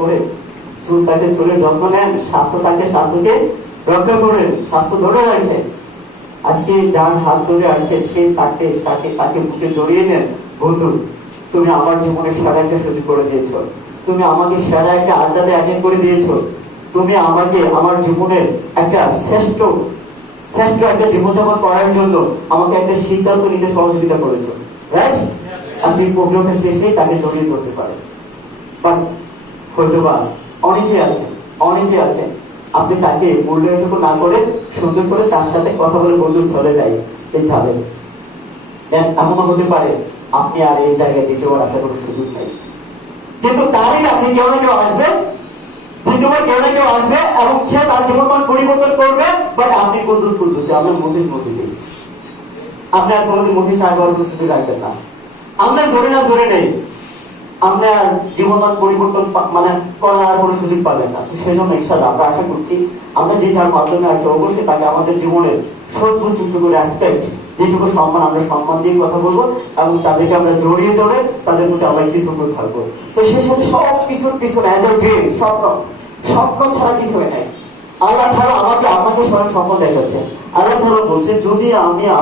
করে চুল তাকে চুলের যত্ন নেন, স্বাস্থ্য তাকে স্বাস্থ্যকে রক্ষা করেন, স্বাস্থ্য ধরে রাখেন। আজকে যার হাত ধরে আছে সে তাকে তাকে বুকে জড়িয়ে নেন। বন্ধু, তুমি আমার জীবনে সেরা একটা সুযোগ করে দিয়েছো, তুমি আমাকে সেরা একটা আড্ডাতে অ্যাটেন্ড করে দিয়েছো, তুমি আমাকে আমার জীবনের একটা শ্রেষ্ঠ শ্রেষ্ঠ একটা জীবনযাপন করার জন্য আমাকে একটা সিদ্ধান্ত নিতে সহযোগিতা করেছো, রাইট? আপনি প্রোগ্রামের শেষে তাকে জড়িয়ে করতে পারেন, বাট হয়তো বা অনেকে আছেন আপনি তাকে মূল্যায়নটুকু না করে সুন্দর করে তার সাথে কথা বলে বন্ধু চলে যায়, এই যাবেন। এমনও হতে পারে আপনি আর এই জায়গায় দ্বিতীয়বার আসার কোনো সুযোগ নেই, কিন্তু তারই আপনি কেউ না কেউ আসবে, দ্বিতীয়বার কেউ না কেউ আসবে এবং সে তার জীবনমান পরিবর্তন করবে। বাট আপনি কুদ্দুস আপনার মফিজ আপনি আর কোনোদিন মফিজ সাহেব হওয়ার কোনো সুযোগ রাখবেন না। আমরা ধরে নেই আপনার জীবনমান পরিবর্তন মানে করার কোনো সুযোগ পাবেন না। তো সেজন্য ইনশাআল্লাহ আমরা আশা করছি আমরা যে যার মাধ্যমে আছে অবশ্যই তাকে আমাদের জীবনের সর্বোচ্চ করে অ্যাসপেক্ট যেটুকু সম্মান আমরা সম্মান দিয়ে কথা বলবো এবং তাদেরকে আমরা জড়িয়ে ধরে তাদের প্রতি আমরা কৃতজ্ঞ থাকবো। তো সেই সাথে সব কিছুর পিছনে অ্যাজ এ ড্রিম স্বপ্ন ছাড়া কিছু নেই। আল্লাহ তাআলা আপনাকে স্বয়ং স্বপ্ন দেখাচ্ছে। আল্লাহ তাআলা বলছে যদি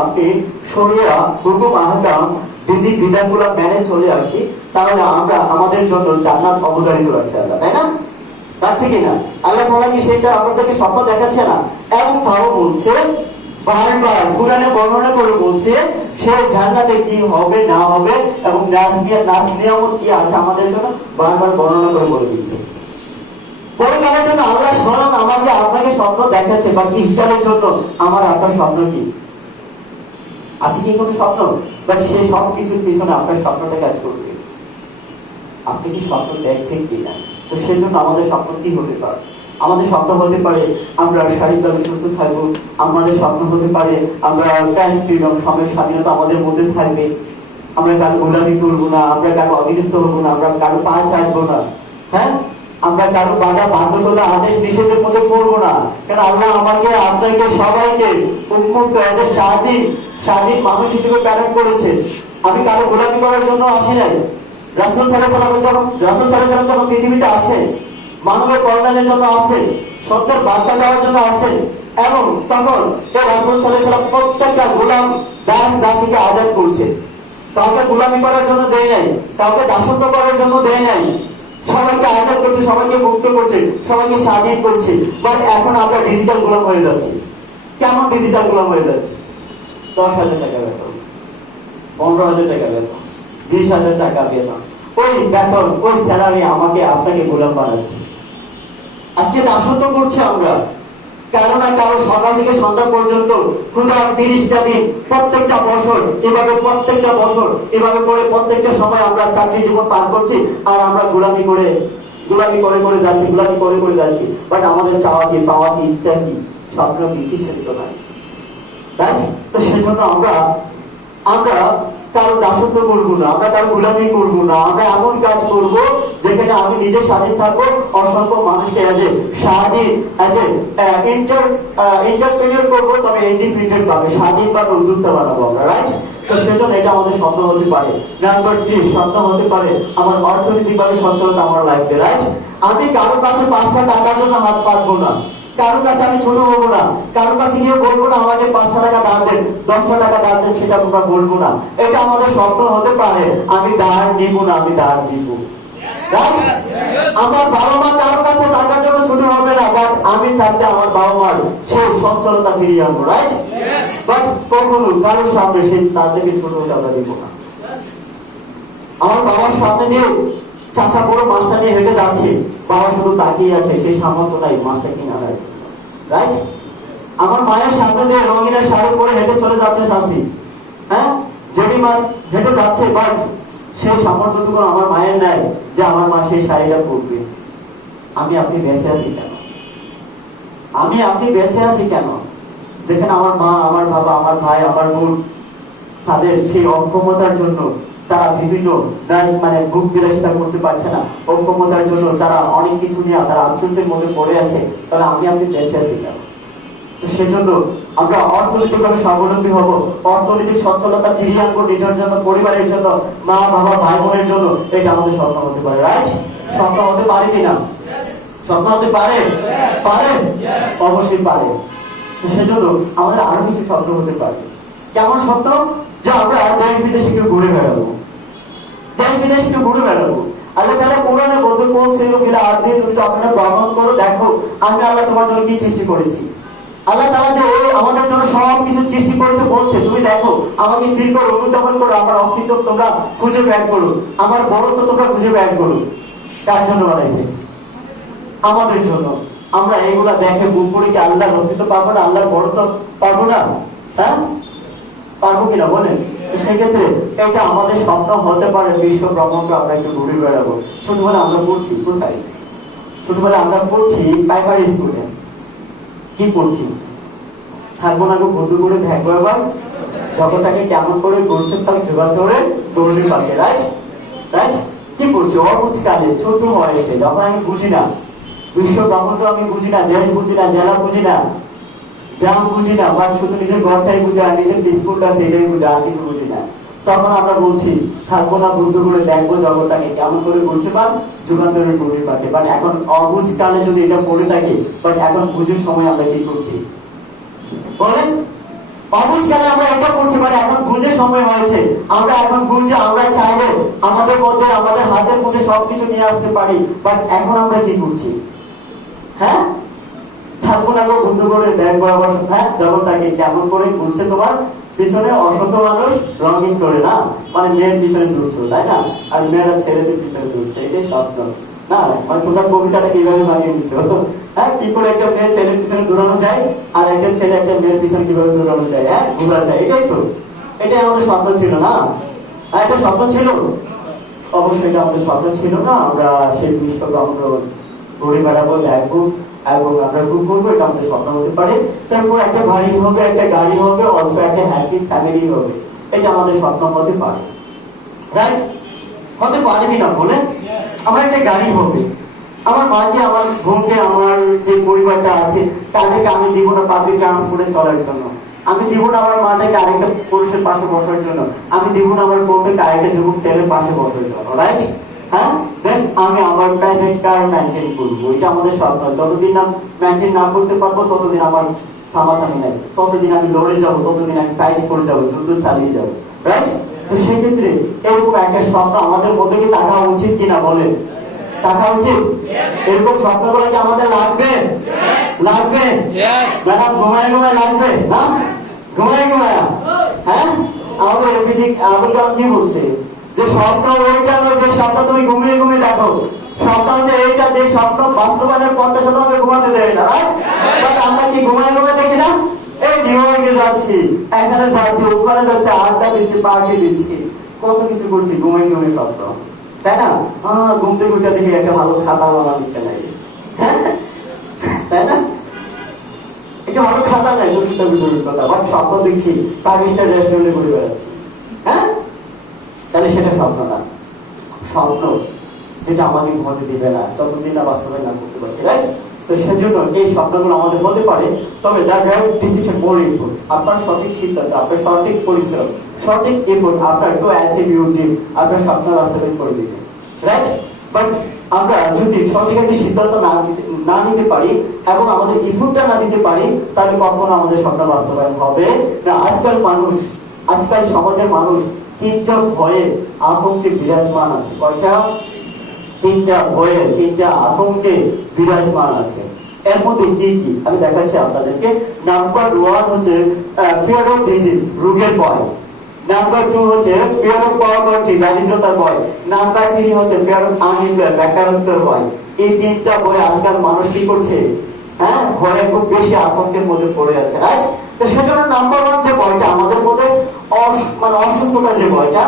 আপনি শরিয়া হুকুম আহকাম বিধি বিধানগুলো মেনে চলে আসি তাহলে আমরা আমাদের জন্য জান্নাত অবধারিত রাখছে আল্লাহ, তাই না? রাখছে কিনা? আল্লাহ তাআলা কি সেটা আপনাদেরকে স্বপ্ন দেখাচ্ছে না? এবং তাও বলছে বারবার কুরআনে বর্ণনা করে বলছে সে জান্নাতে কি হবে না হবে এবং নাজ নিয়ামত কি আছে আমাদের জন্য বারবার বর্ণনা করে বলে দিচ্ছে। পরিবারের জন্য আল্লাহ স্বয়ং আপনাকে স্বপ্ন দেখাচ্ছে, বা ইফতারের জন্য আমার আপনার স্বপ্ন কি আছে? কি কোনো স্বপ্ন? বাট সে সব কিছুর পিছনে আপনার স্বপ্নটা কাজ করবে। আপনি কি স্বপ্ন দেখছেন কিনা? তো সেজন্য আমাদের স্বপ্ন কি হতে পারে? আমাদের স্বপ্ন হতে পারে আমরা শারীরিকভাবে সুস্থ থাকবো, আমাদের স্বপ্ন হতে পারে আমরা টাইম ফ্রিডম, সময়ের স্বাধীনতা আমাদের মধ্যে থাকবে, আমরা কারো গোলামি করবো না, আমরা কারো অধীনস্থ হবো না, আমরা কারো পা চাটবো না, হ্যাঁ, আমরা কারো বাধা বাধ্যকতা আদেশ নিষেধের মধ্যে করবো না। কারণ আল্লাহ আমাকে আপনাকে সবাইকে উন্মুক্ত স্বাধীন মানুষ হিসেবে প্রেরণ করেছে। আমি কারো গোলামি করার জন্য আসি নাই। রাসূল সাল্লাল্লাহু আলাইহি ওয়াসাল্লাম যখন পৃথিবীতে আসছেন মানবের কল্যাণের জন্য আসছেন, সত্যের বার্তা দেওয়ার জন্য আসছেন, এবং তখন রাসূল সাল্লাল্লাহু আলাইহি ওয়াসাল্লাম প্রত্যেকটা গোলাম দাসীকে আজাদ করছে। কাউকে গোলামি করার জন্য দেয় নাই, কাউকে দাসত্ব করার জন্য দেয় নাই, সবাইকে আজাদ করছে, সবাইকে মুক্ত করছে, সবাইকে স্বাধীন করছে। বাট এখন আমরা ডিজিটাল গোলাম হয়ে যাচ্ছি। কেমন ডিজিটাল গোলাম হয়ে যাচ্ছি? 10,000 টাকা বেতন, 15,000 টাকা বেতন, 20,000 টাকা বেতন, ওই বেতন ওই স্যালারি আমাকে আপনাকে গোলাম বানাচ্ছে। আজকে দাসত্ব করছে আমরা কারো না কারো সকাল থেকে সন্ধ্যা পর্যন্ত ক্ষুধার 30টা দিন প্রত্যেকটা বছর এভাবে প্রত্যেকটা সময় আমরা চাকরি জীবন পার করছি, আর আমরা গোলামি করে যাচ্ছি। বাট আমাদের চাওয়া কি, পাওয়া কি, ইচ্ছা কি, স্বপ্ন কি, কিছু তো নাই। তো সেজন্য আমরা কারো দাসত্ব করবো না, আমরা কারো গোলামি করবো না। আমরা এমন কাজ করব যেখানে আমি নিজে স্বাধীন থাকবো, অসংখ্য মানুষকে এন্টারপ্রেনিয়র করবো, তবে ইন্ডিপেন্ডেন্ট ভাবে স্বাধীন বা উদ্যোক্তা বানাবো আমরা, রাইট? তো সেজন্য এটা আমাদের স্বপ্ন হতে পারে। নাম্বার 3 স্বপ্ন হতে পারে আমার অর্থনৈতিক ভাবে সচ্ছলতা আমার লাগবে, রাইট? আমি কারো কাছে 5টা টাকার জন্য হাত পাতবো না, কারো কাছে আমি ছোট হবো না, কারো কাছে গিয়ে বলবো না আমাকে 5টা টাকা দান দেন, 10টা টাকা দান দেন, সেটা আমরা বলবো না। এটা আমাদের স্বপ্ন হতে পারে আমি ধার নিব না, আমি ধার দিব। আমার বাবা মা কারো কাছে টাকার জন্য ছোট হবে না, বাট আমি থাকতে আমার বাবা মার সেই সচ্ছলতা ফিরিয়ে আনবো, রাইট? বাট কখনো কারোর সামনে সেই তাদেরকে ছোট হতে আমরা দিব না। আমার বাবার সামনে দিয়ে চাচা বড় মাছটা নিয়ে হেঁটে যাচ্ছে, বাবা শুধু তাকিয়ে আছে, সেই সামর্থ্য নাই মাছটা কিনা নেয়, রাইট? আমার মায়ের সামনে দিয়ে রঙিনের শাড়ি পরে হেঁটে চলে যাচ্ছে চাচি, হ্যাঁ, জেঠিমা হেঁটে যাচ্ছে, বাট সেই সামর্থ্যটুকু আমার মায়ের নাই যে আমার মা সেই শাড়িটা পরবে। আমি আপনি বেঁচে আছি কেন? যেখানে আমার মা, আমার বাবা, আমার ভাই, আমার বোন তাদের সেই অক্ষমতার জন্য তারা বিভিন্ন ভোগ বিলাসিতা করতে পারছে না, অক্ষমতার জন্য তারা অনেক কিছু নিয়ে তারা আফসোসের মধ্যে পড়ে আছে, তাহলে আমি আপনি বেঁচে আছি কেন? সেজন্য আমরা অর্থনৈতিকভাবে স্বাবলম্বী হব, অর্থনৈতিক সচ্ছলতা ফিরিয়ে আনবো নিজের জন্য, পরিবারের জন্য, মা বাবা ভাই বোনের জন্য। এটা আমাদের স্বপ্ন হতে পারে, রাইট? স্বপ্ন হতে পারে কিনা? স্বপ্ন হতে পারে? পারে, অবশ্যই পারে। তো সেজন্য আমাদের আরো কিছু স্বপ্ন হতে পারে। কেমন স্বপ্ন? যে আমরা দেশ বিদেশে একটু ঘুরে বেড়াবো, দেশ বিদেশে একটু ঘুরে বেড়াবো। আল্লাহ তাআলা কোরআনে বলছে, কোন সিরু ফিল আরদি, তুমি যখন ভ্রমণ করো, দেখো আমি আল্লাহ তোমার জন্য কি সৃষ্টি করেছি। আল্লাহ তাআলা যে আমাদের জন্য সব কিছু সৃষ্টি করেছে বলছে, তুমি দেখো আমাকে ফিল করো, অনুধাবন করো, আমার অস্তিত্ব তোমরা খুঁজে বের করো, আমার বড়ত্ব তোমরা খুঁজে বের করো। কার জন্য বানাইছে? আমাদের জন্য। আমরা এগুলা দেখে বুক করে কি আল্লাহর অস্তিত্ব পাবো না, আল্লাহর বড়ত্ব পাবো না? হ্যাঁ, পারবো কিনা বলেন? সেক্ষেত্রে এটা আমাদের স্বপ্ন হতে পারে, বিশ্ব ভ্রমণ আমরা একটু ঘুরে বেড়াবো। ছোটবেলা আমরা পড়ছি কোথায়? ছোটবেলা আমরা পড়ছি প্রাইমারি স্কুলে। কি পড়ছি? থাকবো না গো বন্ধু করে ভাগ্য এবার, জগৎটাকে কেমন করে করছে তাকে যোগাতে করে দৌড়ি পাকে। Right right. কি পড়ছি? অবুঝকালে, ছোট বয়সে, যখন আমি বুঝি না বিশ্ব ভ্রমণ, আমি বুঝি না, দেশ বুঝি না, জেলা বুঝি না, গ্রাম বুঝি না, বা শুধু নিজের ঘরটাই বুঝি, আর নিজের স্কুলটা আছে এটাই বুঝি, আর কিছু বুঝি না। তখন আমরা বলছি থাকবো না বন্ধু করে দেখবো জগৎটাকে কেমন করে করছে বা যুগান্তরের গভীর পাকে। বাট এখন অবুঝ কালে যদি এটা পড়ে থাকি, বাট এখন বুঝের সময় আমরা কি করছি বলেন? অবুঝ কালে আমরা এটা করছি, বাট এখন বুঝের সময় হয়েছে। আমরা এখন বুঝে আমরা চাইলে আমাদের মধ্যে, আমাদের হাতের মধ্যে সবকিছু নিয়ে আসতে পারি, বাট এখন আমরা কি করছি? হ্যাঁ, থাকবো না গো বন্ধু করে ব্যাগ বরাবর, হ্যাঁ জগৎটাকে কেমন করে ঘুরছে তোমার পিছনে অসংখ্য মানুষ রঙিন করে, না মানে মেয়ের পিছনে ঘুরছো, তাই না? আর মেয়েরা ছেলেদের পিছনে ঘুরছে, এটাই স্বপ্ন না? মানে তোমরা কবিতাটা কিভাবে বানিয়ে দিচ্ছ? হ্যাঁ, কি করে একটা মেয়ে ছেলের পিছনে ঘুরানো যায়, আর একটা ছেলে একটা মেয়ের পিছনে কিভাবে ঘুরানো যায়? হ্যাঁ, ঘুরা যায়। এটাই তো, এটাই আমাদের স্বপ্ন ছিল না? একটা স্বপ্ন ছিল, অবশ্যই এটা আমাদের স্বপ্ন ছিল না? আমরা সেই জিনিসটা আমরা ঘুরে বেড়াবো, দেখবো এবং আমরা খুব করবো, এটা আমাদের স্বপ্ন হতে পারে। তারপর একটা বাড়ি হবে, একটা গাড়ি হবে, অথবা একটা হ্যাপি ফ্যামিলি হবে, এটা আমাদের স্বপ্ন হতে পারে। রাইট? হতে পারবি না বলে? আমার একটা গাড়ি হবে, আমার মাকে, আমার বোনকে, আমার যে পরিবারটা আছে তাদেরকে আমি দিব না পাবলিক ট্রান্সপোর্টে চলার জন্য, আমি দিব না আমার মাটাকে আরেকটা পুরুষের পাশে বসার জন্য, আমি দিব না আমার বোনকে আরেকটা যুবক ছেলের পাশে বসার জন্য। রাইট? হ্যাঁ, দেন আমি আমার প্রাইভেট কার মেনটেন করবো, এটা আমাদের স্বপ্ন। যতদিন না মেনটেন না করতে পারবো ততদিন আমার থামাথামি নাই, ততদিন আমি লড়ে যাবো, ততদিন আমি ফাইট করে যাবো, যুদ্ধ চালিয়ে যাবো। রাইট? তো সেক্ষেত্রে এরকম একটা স্বপ্ন আমাদের মধ্যে কি থাকা উচিত কিনা বলেন? থাকা উচিত। এরকম স্বপ্নগুলো কি আমাদের লাগবে? লাগবে। ম্যাডাম ঘুমায় ঘুমায় লাগবে না? ঘুমায় ঘুমায়, হ্যাঁ। আমাদের এপিজি আবুল কালাম কি বলছে? যে স্বপ্ন ওইটা নয় যে স্বপ্ন তুমি ঘুমিয়ে ঘুমিয়ে দেখো, স্বপ্ন হচ্ছে এইটা যে স্বপ্ন বাস্তবায়নের 50% ঘুমাতে দেয় না। রাইট? আমরা কি ঘুমায় ঘুমায় দেখি না? এই নিউইয়র্কে যাচ্ছি, এখানে যাচ্ছি, ওখানে যাচ্ছি, আড্ডা দিচ্ছি, পার্টি দিচ্ছি, কত কিছু করছি ঘুমাই ঘুমিয়ে স্বপ্ন, তাই না? ঘুম থেকে উঠে দেখি একটা ভালো খাতা বাবা নিচ্ছে নাই, তাই না? একটা ভালো খাতা নাই, দুশোটা ভিতরের কথা, বাট স্বপ্ন দেখছি 5 স্টার রেস্টুরেন্টে ঘুরে বেড়াচ্ছি। হ্যাঁ, তাহলে সেটা স্বপ্ন না। স্বপ্ন যেটা আমাদের ঘুমাতে দিবে না ততদিন না বাস্তবায়ন না করতে পারছি। রাইট? তো সেজন্য এই স্বপ্নগুলো আমাদের হতে পারে, তবে that right decision more important. আপনার সঠিক সিদ্ধান্ত, আপনার সঠিক পরিশ্রম, সঠিক এফোর্ট আপনার টু অ্যাচিভ ইউর ড্রিম, আপনার স্বপ্ন বাস্তবায়ন করে দিবে। রাইট? বাট আমরা যদি সঠিক একটি সিদ্ধান্ত না নিতে পারি এবং আমাদের এফোর্টটা না দিতে পারি, তাহলে কখনো আমাদের স্বপ্ন বাস্তবায়ন হবে না। আজকাল মানুষ, আজকাল সমাজের মানুষ তিনটা ভয়ে আতঙ্কে বিরাজমান আছে। কয়টা? তিনটা ভয়ে, তিনটা আতঙ্কে বিরাজমান আছে। এর মধ্যে কি কি আমি দেখাচ্ছি আপনাদেরকে। নাম্বার 1 হচ্ছে ফিয়ার অফ ডিজিজ, রোগের ভয়। নাম্বার 2 হচ্ছে ফিয়ার অফ পভার্টি, দারিদ্রতার ভয়। নাম্বার 3 হচ্ছে ফিয়ার অফ আনএমপ্লয়েড, বেকারত্বের ভয়। এই তিনটা ভয় আজকাল মানুষ কি করছে? হ্যাঁ, ভয়ে খুব বেশি আতঙ্কের মধ্যে পড়ে আছে। রাইট? তো সেজন্য নাম্বার 1 যে ভয়টা আমাদের মধ্যে, মানে অসুস্থতার যে ভয়টা,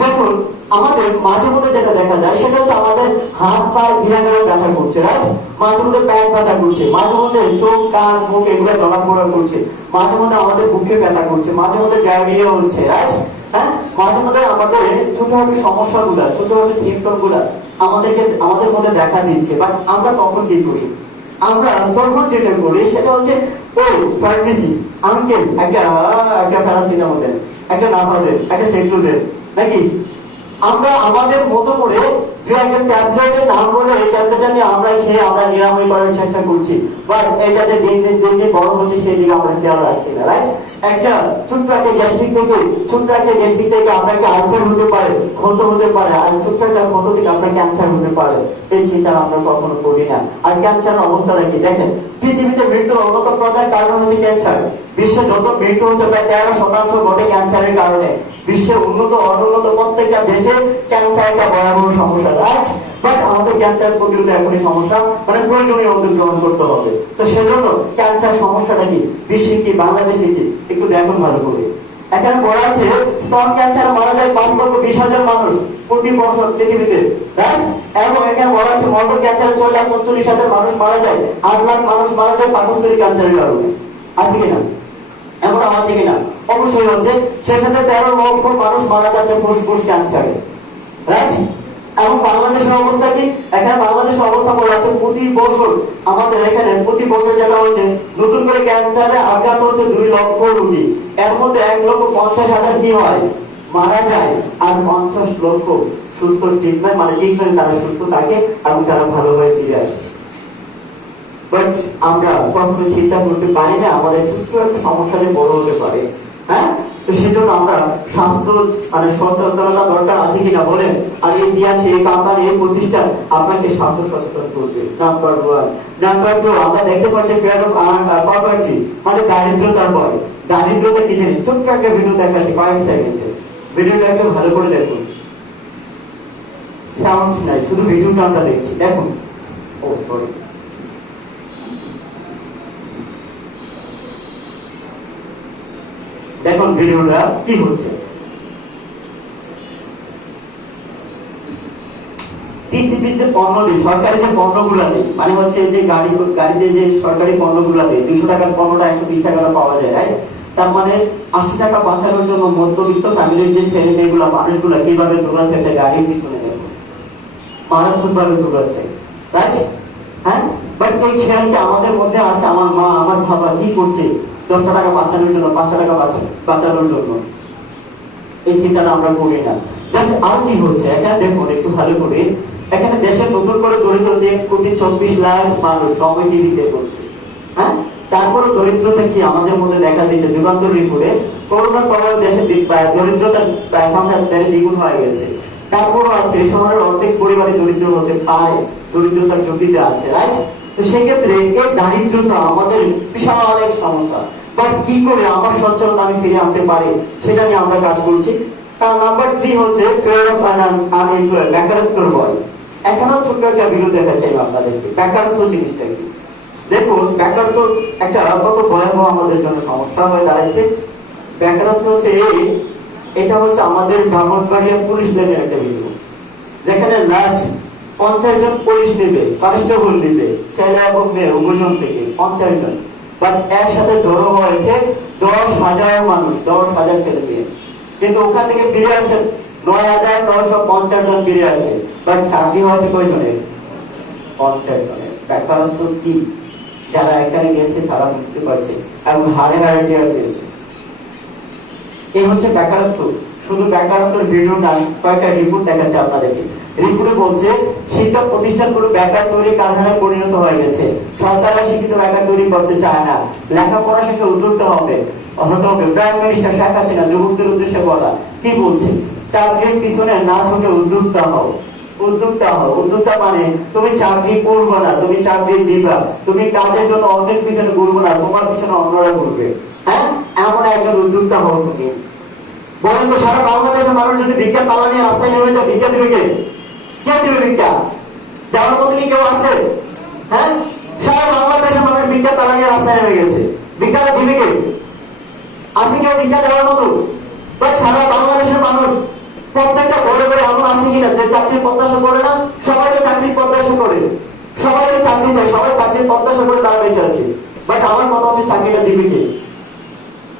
দেখুন আমাদের মাঝে মধ্যে যেটা দেখা যায় সেটা হচ্ছে আমাদের হাত পা ধীরে ধীরে ব্যথা করছে। রাইট? মাঝে মধ্যে প্যাট ব্যথা করছে, মাঝে মধ্যে চোখ কান মুখ এগুলো জলাপোড়া করছে, মাঝে মধ্যে আমাদের বুকে ব্যথা করছে, মাঝে মধ্যে ডায়রিয়া হচ্ছে। রাইট? হ্যাঁ, মাঝে মধ্যে আমাদের ছোটখাটো সমস্যাগুলা, ছোটখাটো সিম্পটম গুলা আমাদের মধ্যে দেখা দিচ্ছে। বাট আমরা তখন কি করি? আমরা তখন যেটা করি সেটা হচ্ছে ও ফার্মেসি আঙ্কেল একটা প্যারাসিটামল দেন, একটা নাভা দেন, একটা সেট্রো দেন, নাকি? আমরা আমাদের মতো করে দু একটা ট্যাবলেটের নাম বলে এই ট্যাবলেটটা নিয়ে আমরা খেয়ে আমরা নিরাময় করার চেষ্টা করছি, বাট এটা যে দিন দিন দিন দিন বড় হচ্ছে সেই দিকে আমরা খেয়াল রাখছি না, রাইট? একটা ছোট্ট একটা গ্যাস্ট্রিক থেকে আপনাকে আলসার হতে পারে, ক্ষত হতে পারে, আর ছোট্ট একটা ক্ষত থেকে আপনার ক্যান্সার হতে পারে, এই চিন্তা আমরা কখনো করি না। আর ক্যান্সারের অবস্থাটা কি দেখেন, পৃথিবীতে মৃত্যুর অন্যতম প্রধান কারণ হচ্ছে ক্যান্সার। বিশ্বে যত মৃত্যু হচ্ছে প্রায় 13% ঘটে ক্যান্সারের কারণে। বিশ্বের উন্নত অনুন্নত প্রত্যেকটা দেশে ক্যান্সার একটা ভয়াবহ সমস্যা, রাইট? বাট আমাদের ক্যান্সার প্রতিরোধে এখনই সমস্যা, মানে প্রয়োজনীয় উদ্যোগ গ্রহণ করতে হবে। তো সেজন্য ক্যান্সার সমস্যাটা কি, বিশ্বে কি, বাংলাদেশে কি, একটু দেখুন ভালো করে। এখানে বলা আছে স্তন ক্যান্সার মারা যায় 5,20,000 মানুষ প্রতি বছর পৃথিবীতে, রাইট? এবং এখানে বলা আছে মলদ্বার ক্যান্সারে 4,45,000 মানুষ মারা যায়, 8 লাখ মানুষ মারা যায় পাকস্থলী ক্যান্সারের কারণে। আছে কিনা? এমন আছে কিনা? অবশ্যই হচ্ছে। সেই সাথে 13 লক্ষ মানুষ মারা যাচ্ছে ফুসফুস ক্যান্সারে, রাইট? এবং বাংলাদেশের অবস্থা কি, এখানে বাংলাদেশের অবস্থা বলা আছে প্রতি বছর আমাদের এখানে প্রতি বছর যেটা হচ্ছে নতুন করে ক্যান্সারে আক্রান্ত হচ্ছে 2 লক্ষ রোগী, এর মধ্যে 1,50,000 কি হয়, মারা যায়, আর 50 লক্ষ সুস্থ ট্রিটমেন্ট, মানে ট্রিটমেন্ট তারা সুস্থ থাকে এবং তারা ভালোভাবে ফিরে আসে। বাট আমরা কখনো চিন্তা করতে পারি না আমাদের ছোট্ট একটা সমস্যা যে বড় হতে পারে, হ্যাঁ? তো সেজন্য আমরা স্বাস্থ্য মানে সচেতনতা দরকার আছে কিনা বলেন। আর এই দিয়াছে এই কোম্পানি এই প্রতিষ্ঠান আপনাকে স্বাস্থ্য সচেতন করবে। নাম্বার 1। নাম্বার 2, আমরা দেখতে পাচ্ছি ফিয়ার অফ পভার্টি, মানে দারিদ্রতার ভয়। দারিদ্রতা কি জিনিস, ছোট্ট একটা ভিডিও দেখাচ্ছি কয়েক সেকেন্ডে, ভিডিওটা একটু ভালো করে দেখুন। সাউন্ড নাই, শুধু ভিডিওটা আমরা দেখছি, দেখুন। ও সরি, দেখুন ভিডিওটা কি হচ্ছে। টিসিপির যে পণ্য দেয়, সরকারি যে পণ্যগুলা দেয়, মানে হচ্ছে যে গাড়িতে যে সরকারি পণ্যগুলা দেয়, 200 টাকার পণ্যটা 120 টাকা পাওয়া যায়, রাইট? তার মানে 80 টাকা বাঁচানোর জন্য মধ্যবিত্ত ফ্যামিলির যে ছেলে মেয়েগুলা, মানুষগুলা কিভাবে দৌড়াচ্ছে একটা গাড়ির পিছনে, দেখুন মারাত্মক ভাবে দৌড়াচ্ছে, রাইট? হ্যাঁ, বাট এই খেয়ালটা আমাদের মধ্যে আছে। আমার মা, আমার বাবা কি করছে 10 টাকা বাঁচানোর জন্য, 5 টাকা বাঁচানোর জন্য, এই চিন্তাটা আমরা করি না। আর কি হচ্ছে এখানে দেখুন একটু ভালো করে। এখানে দেশের নতুন করে দরিদ্র 1,24,00,000 মানুষ কমিটিভিতে করছে, হ্যাঁ? তারপরে দরিদ্রতা কি আমাদের মধ্যে দেখা দিচ্ছে যুগান্তর রিপোর্টে, করোনার পরে দেশে দরিদ্রতার সংখ্যা দ্বিগুণ হয়ে গেছে। তারপরও আছে শহরের অর্ধেক পরিবারে দরিদ্র হতে পারে, দরিদ্রতার ঝুঁকিতে আছে, রাইট? তো সেক্ষেত্রে এই দারিদ্রতা আমাদের বিশাল এক সমস্যা। বাট কি করে আমার সচ্ছলতা আমি ফিরে আনতে পারি, সেটা নিয়ে আমরা কাজ করছি। তার নাম্বার 3 হচ্ছে ফিয়ার অফ আনএমপ্লয়েড, বেকারত্বের ভয়। এখানেও ছোট্ট একটা ভিডিও দেখাচ্ছি আপনাদেরকে। বেকারত্ব জিনিসটা কি দেখুন। বেকারত্ব একটা কত ভয়াবহ আমাদের জন্য সমস্যা হয়ে দাঁড়াচ্ছে। বেকারত্ব হচ্ছে এটা হচ্ছে আমাদের ব্রাহ্মণবাড়িয়া পুলিশ লাইনের একটা ভিডিও, যেখানে লাখ 50 জন পুলিশ নেবে, কনস্টেবল নেবে, ছেলে এবং মেয়ে উভয়জন থেকে 50 জন, বাট একসাথে জড়ো হয়েছে 10,000 মানুষ, 10,000 ছেলে মেয়ে। কিন্তু ওখান থেকে ফিরে আছে 9,950 জন ফিরে আছে, বাট চাকরি হয়েছে কয়জনের, 50 জনের। বেকারত্ব কি যারা এখানে গেছে তারা বুঝতে পারছে এবং হারে হারে টিয়ার পেয়েছে। এই হচ্ছে বেকারত্ব। শুধু বেকারত্বের ভিডিও না, কয়েকটা রিপোর্ট দেখাচ্ছে আপনাদেরকে। রিপোর্টে বলছে শিক্ষা প্রতিষ্ঠানগুলো বেকার তৈরি কারখানায় পরিণত হয়ে গেছে। সরকাররা শিক্ষিত বেকার তৈরি করতে চায় না। লেখাপড়া শেষে উদ্যোক্তা হতে হবে। প্রাইম মিনিস্টার শেখ হাসিনা যুবকদের উদ্দেশ্যে বলা কি বলছে, চাকরির পিছনে না ছুটে উদ্যোক্তা হও। উদ্যোক্তা মানে তুমি চাকরি করবো না, তুমি চাকরি দিবা, তুমি কাজের জন্য অন্যের পিছনে ঘুরবো না, তোমার পিছনে অন্যরা ঘুরবে, হ্যাঁ? এমন একজন উদ্যোক্তা হও তুমি। বলেন তো, সারা বাংলাদেশের মানুষ যদি ভিক্ষা তালা নিয়ে রাস্তায় নেমে যায়, ভিক্ষা দিবে কে? কে দিবে ভিক্ষা? যাওয়ার মতো কি কেউ আছে? হ্যাঁ, সারা বাংলাদেশের মানুষ ভিক্ষা তালা নিয়ে রাস্তায় নেমে গেছে, ভিক্ষাটা দিবে কে? আছে কেউ ভিক্ষা দেওয়ার মতো? বাট সারা বাংলাদেশের মানুষ প্রত্যেকটা ঘরে ঘরে এমন আছে কিনা যে চাকরির প্রত্যাশা করে না? সবাই তো চাকরির প্রত্যাশা করে, সবাই তো চাকরি চায়, সবাই চাকরির প্রত্যাশা করে তারা বেঁচে আছে। বাট আমার কথা হচ্ছে চাকরিটা দিবে কে?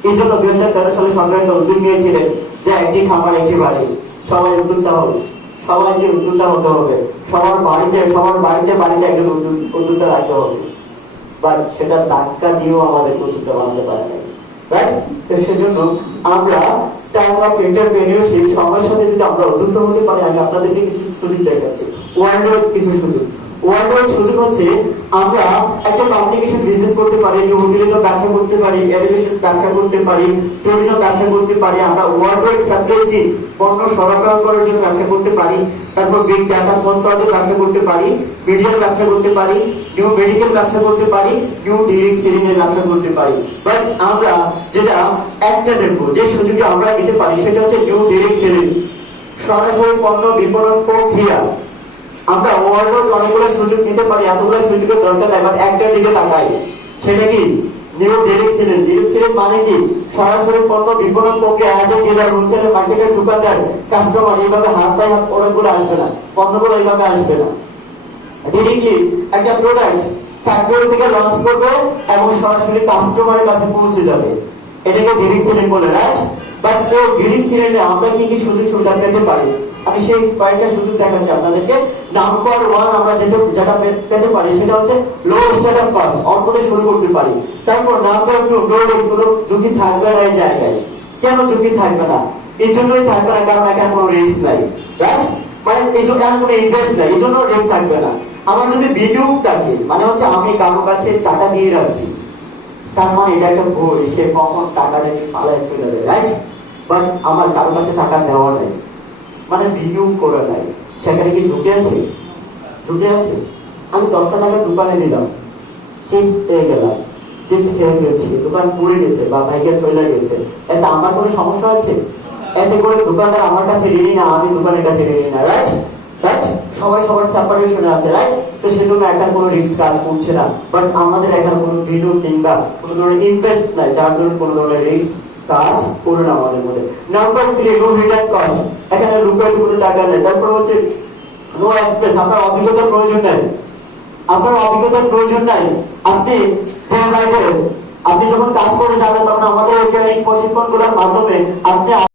এই জন্য 2013 সালে সরকার একটা উদ্যোগ নিয়েছিলেন যে একটি খামার একটি বাড়ি। সবাই উদ্যোক্তা হবে, সবাইকে উদ্যোক্তা হতে হবে, সবার বাড়িতে একজন উদ্যোক্তা রাখতে হবে। বাট সেটা ধাক্কা দিয়েও আমাদের উদ্যোক্তা বানাতে পারে না, রাইট? তো সেজন্য আমরা টাইম অফ এন্টারপ্রেনিয়রশিপ সময়ের সাথে যদি আমরা উদ্যোক্তা হতে পারি, আমি আপনাদেরকে কিছু সুযোগ দেখাচ্ছি। ওয়ার্ল্ড ওয়াইড কিছু সুযোগ। ওয়ার্ল্ড ওয়াইড সুযোগ হচ্ছে আমরা একটা পাবলিকেশন বিজনেস করতে পারি, হোটেলিজম ব্যবসা করতে পারি, এডুকেশন ব্যবসা করতে পারি, ট্যুরিজম ব্যবসা করতে পারি, আমরা ওয়ার্ল্ড ওয়াইড সাপ্লাই চেইন পণ্য সরবরাহ করার জন্য ব্যবসা করতে পারি, তারপর বিগ ডাটা তন্ত্রের ব্যবসা করতে পারি, মিডিয়ার ব্যবসা করতে পারি, নিউ মেডিকেল ব্যবসা করতে পারি, নিউ ডিগ্রি সিলিং এর ব্যবসা করতে পারি। বাট আমরা যেটা একটা দেখবো যে সুযোগটা আমরা নিতে পারি সেটা হচ্ছে নিউ ডিগ্রি সিলিং, সরাসরি পণ্য বিপণন প্রক্রিয়া। আমরা ওয়ার্ল্ড ওয়াইড অনেকগুলো সুযোগ নিতে পারি, এতগুলো সুযোগের দরকার নাই, বাট একটার দিকে তাকাই, সেটা কি new direct selling. Direct selling মানে কি সরাসরি পণ্য বিপণন প্রক্রিয়া, অ্যাজ এ ডিলার, হোলসেলের মার্কেটের দোকানদার, কাস্টমার এইভাবে হাত পায়ে হাত প্রোডাক্টগুলো আসবে না, পণ্যগুলো এইভাবে আসবে না। ডিরেক্টলি একটা প্রোডাক্ট ফ্যাক্টরি থেকে লঞ্চ করবে এবং সরাসরি কাস্টমারের কাছে পৌঁছে যাবে, এটাকে ডিরেক্ট সেলিং বলে, রাইট? বাট এই ডিরেক্ট সেলিং এ আমরা কি কি সুযোগ সুবিধা পেতে পারি, আমি সেই কয়েকটা সুযোগ দেখাচ্ছি আপনাদেরকে। নাম্বার 1 আমরা যেটা পেতে পারি সেটা হচ্ছে লো স্টার্টআপ কস্ট, অল্পতে শুরু করতে পারি। তারপর নাম্বার 2 লো রিস্ক, কোনো ঝুঁকি থাকবে না এই জায়গায়। কেন ঝুঁকি থাকবে না? এই জন্যই থাকবে না কারণ এখানে কোনো রিস্ক নাই, রাইট? মানে এই জন্য এখানে কোনো ইনভেস্ট নাই, এই জন্য রিস্ক থাকবে না। আমার যদি বিনিয়োগ থাকে, মানে হচ্ছে আমি কারো কাছে টাকা দিয়ে রাখছি, তার মানে এটা একটা ভুল, সে কখন টাকা রেখে পালায় চলে যাবে, রাইট? বাট আমার কারো কাছে টাকা দেওয়া নাই, মানে বিনিয়োগ করে নাই, সেখানে কি ঝুঁকি আছে? ঝুঁকি আছে। আমি 10টা টাকা দোকানে দিলাম, চিপস পেয়ে গেলাম, চিপস খেয়ে ফেলছি, দোকান পুড়ে গেছে বা ভাইকে চলে গেছে, এতে আমার কোনো সমস্যা আছে? এতে করে দোকানদার আমার কাছে ঋণী না, আমি দোকানের কাছে ঋণী না, রাইট? রাইট? সবাই সবার সেপারেশনে আছে, রাইট? তো সেজন্য এখানে কোনো রিস্ক কাজ করছে না। বাট আমাদের এখানে কোনো বিনিয়োগ কিংবা কোনো ধরনের ইনভেস্ট নাই, যার ধরুন কোনো ধরনের রিস্ক কাজ করে না আমাদের মধ্যে। নাম্বার 3 নো রিটার্ন কস্ট, এখানে লুকাইতে কোনো টাকা নেই। তারপর হচ্ছে নো এক্সপ্রেস, আপনার অভিজ্ঞতার প্রয়োজন নাই, আপনার অভিজ্ঞতার প্রয়োজন নাই। আপনি আপনি যখন কাজ করে যাবেন তখন আমাদের ট্রেনিং প্রশিক্ষণগুলোর মাধ্যমে আপনি